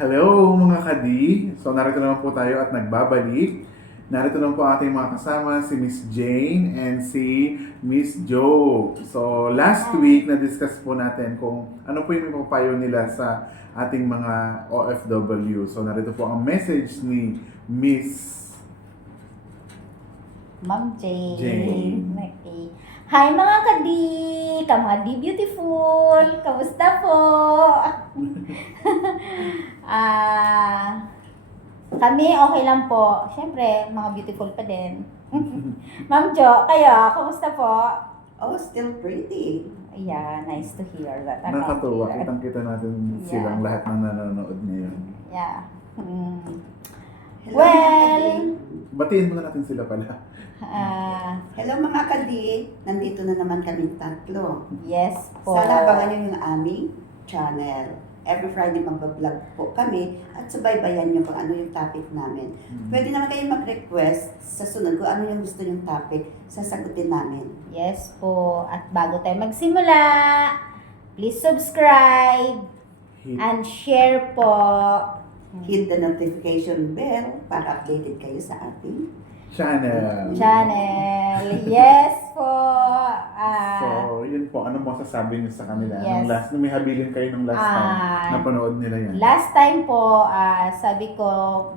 Hello mga kadi! So narito naman po tayo at nagbabalik. Narito naman po ating mga kasama, si Miss Jane and si Miss Jo. So last week na-discuss po natin kung ano po yung papayo nila sa ating mga OFW. So narito po ang message ni Miss Ma'am Jane. Jane. Okay. Hi mga kadi! Mga di beautiful! Kamusta po? Kami okay lang po. Siyempre, mga beautiful pa din. Ma'am Jo, kayo, kamusta po? Oh, still pretty. Yeah, nice to hear that. Nakakatuwa. Kitang-kita natin silang Yeah. lahat ng nanonood ngayon. Yeah. Hello, Well, mga kadi. Batiin muna natin sila pala. Hello mga kadi. Nandito na naman kaming tatlo. Yes po. Sana abangan nyo yung aming channel. Every Friday magbablog po kami at subaybayan nyo kung ano yung topic namin. Pwede naman kayo mag-request sa sunod kung ano yung gusto yung topic, sasagutin namin. Yes po. At bago tayo magsimula, please subscribe Hit. and share po. Hit the notification bell para updated kayo sa ating Channel. Yes po. So, yun po. Ano mo sasabi niyo sa kanila? Yes. Nung may habilin kayo nung last time, napanood nila yan. Last time po, sabi ko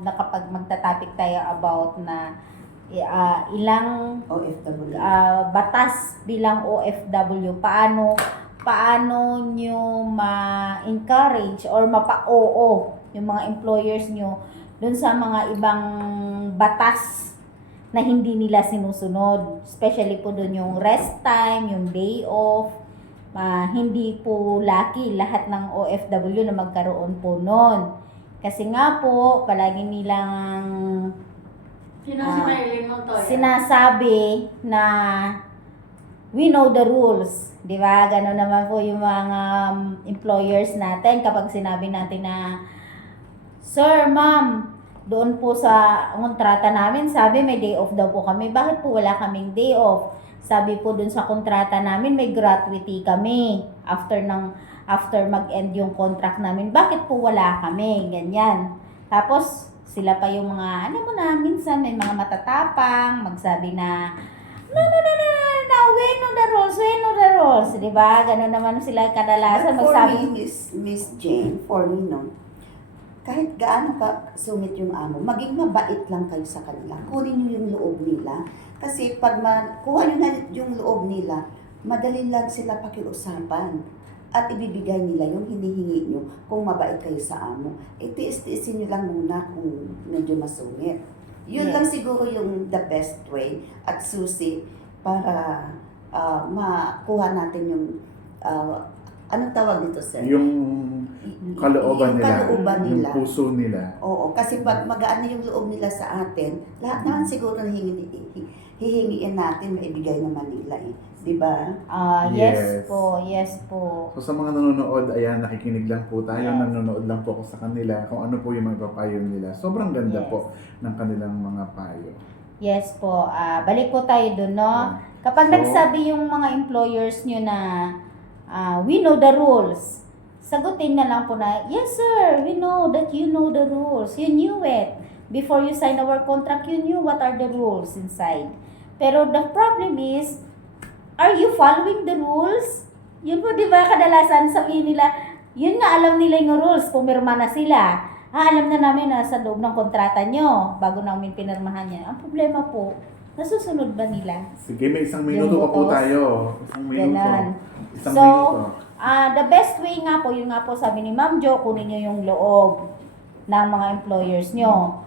na kapag magta-topic tayo about na ilang OFW. batas bilang OFW, paano nyo ma-encourage or mapa-oo yung mga employers nyo dun sa mga ibang batas na hindi nila sinusunod. Especially po dun yung rest time, yung day off. Hindi po lucky lahat ng OFW na magkaroon po nun. Kasi nga po, palagi nilang sinasabi na we know the rules. Di ba? Gano'n naman po yung mga employers natin kapag sinabi natin na, Sir, ma'am, doon po sa kontrata namin, sabi may day off daw po kami. Bakit po wala kaming day off? Sabi po doon sa kontrata namin, may gratuity kami after mag-end yung contract namin. Bakit po wala kami? Ganyan. Tapos, sila pa yung mga, minsan may mga matatapang, magsabi na, no, we know the rules. Diba? Ganun naman sila kadalasan But for magsabi. me, Miss Jane, for me, no, kahit gaano ka sumit yung amo, maging mabait lang kayo sa kanila. Kunin nyo yung loob nila. Kasi pag kuha nyo na yung loob nila, madali lang sila pakiusapan. At ibibigay nila yung hinihingi nyo kung mabait kayo sa amo. Tiis-tiisin nyo lang muna kung medyo masungit. Yun Yes. lang siguro yung the best way at susi para makuha natin yung anong tawag dito, sir? Yung kalooban Yung nila, kalooban yung nila. puso nila. Oo, kasi pag magaan na yung loob nila sa atin, lahat naman siguro na hihingiin natin, maibigay naman nila eh. Di ba? Yes Yes. yes po. So sa mga nanonood, ayan, nakikinig lang po tayo, Yes. nanonood lang po ako sa kanila, kung ano po yung mga papayo nila. Sobrang ganda Yes. po ng kanilang mga payo. Yes po. Balik po tayo dun, no? Yeah. Kapag So, nagsabi yung mga employers nyo na we know the rules, sagutin na lang po na, yes sir, we know that you know the rules. You knew it. Before you sign our contract, you knew what are the rules inside. Pero the problem is, are you following the rules? Yun po, di ba, kadalasan sabihin nila, yun nga, alam nila yung rules, pumirma na sila. Alam na namin na sa loob ng kontrata nyo, bago namin pinirmahan niya. Ang problema po, nasusunod ba nila? sige, may isang minuto pa po utos. tayo. Isang minuto. Ganon. Isang So, minuto. The best way nga po, yun nga po sabi ni Ma'am Jo, kunin nyo yung loob ng mga employers nyo.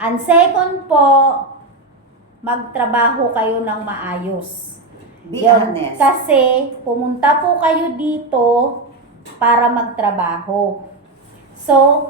And second po, magtrabaho kayo ng maayos. Be Yun, honest. kasi pumunta po kayo dito para magtrabaho. So,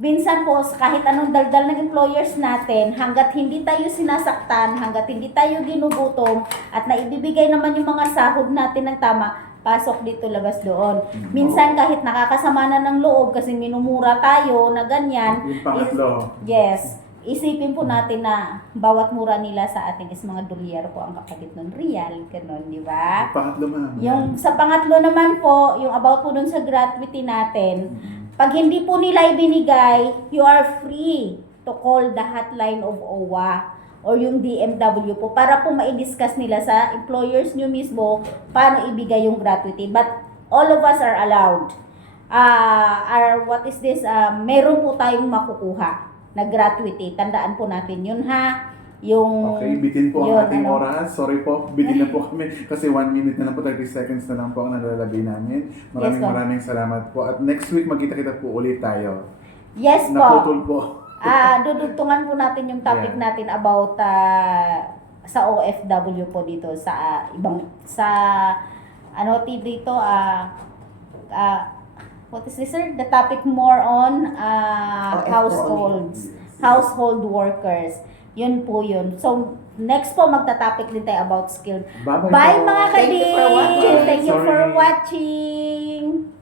minsan po, kahit anong daldal ng employers natin, hanggat hindi tayo sinasaktan, hanggat hindi tayo ginugutom, at naibibigay naman yung mga sahod natin ng tama, pasok dito, labas doon. Minsan kahit nakakasama na ng loob kasi minumura tayo na ganyan. Yung pangatlo. Yes. Isipin po natin na bawat mura nila sa atin is mga dolyar po ang kapalit ng real, ganun, di ba? Yung pangatlo, ma'am. Yung sa pangatlo naman po, yung about po dun sa gratuity natin, Pag hindi po nila ibinigay, you are free to call the hotline of OWA or yung DMW po para po ma-discuss nila sa employers nyo mismo paano ibigay yung gratuity. But all of us are allowed. What is this? Meron po tayong makukuha na gratuity. Tandaan po natin yun ha. Yung Okay, bitin po yun, ang ating ano. oras. Sorry po, bitin na po kami kasi 1 minute na lang po, 30 seconds na lang po ang nalalagay namin. Yes, po. Maraming salamat po. At next week, magkita-kita po ulit tayo. Yes po. Naputol po. Dudugtungan po natin yung topic Yeah. natin about sa OFW po dito sa dito what is this, sir? The topic more on household workers. Yun po yun. So, next po magta-topic din tayo about skill. Bye-bye Bye po. mga Thank you for kading! watching. Thank you for Sorry. watching!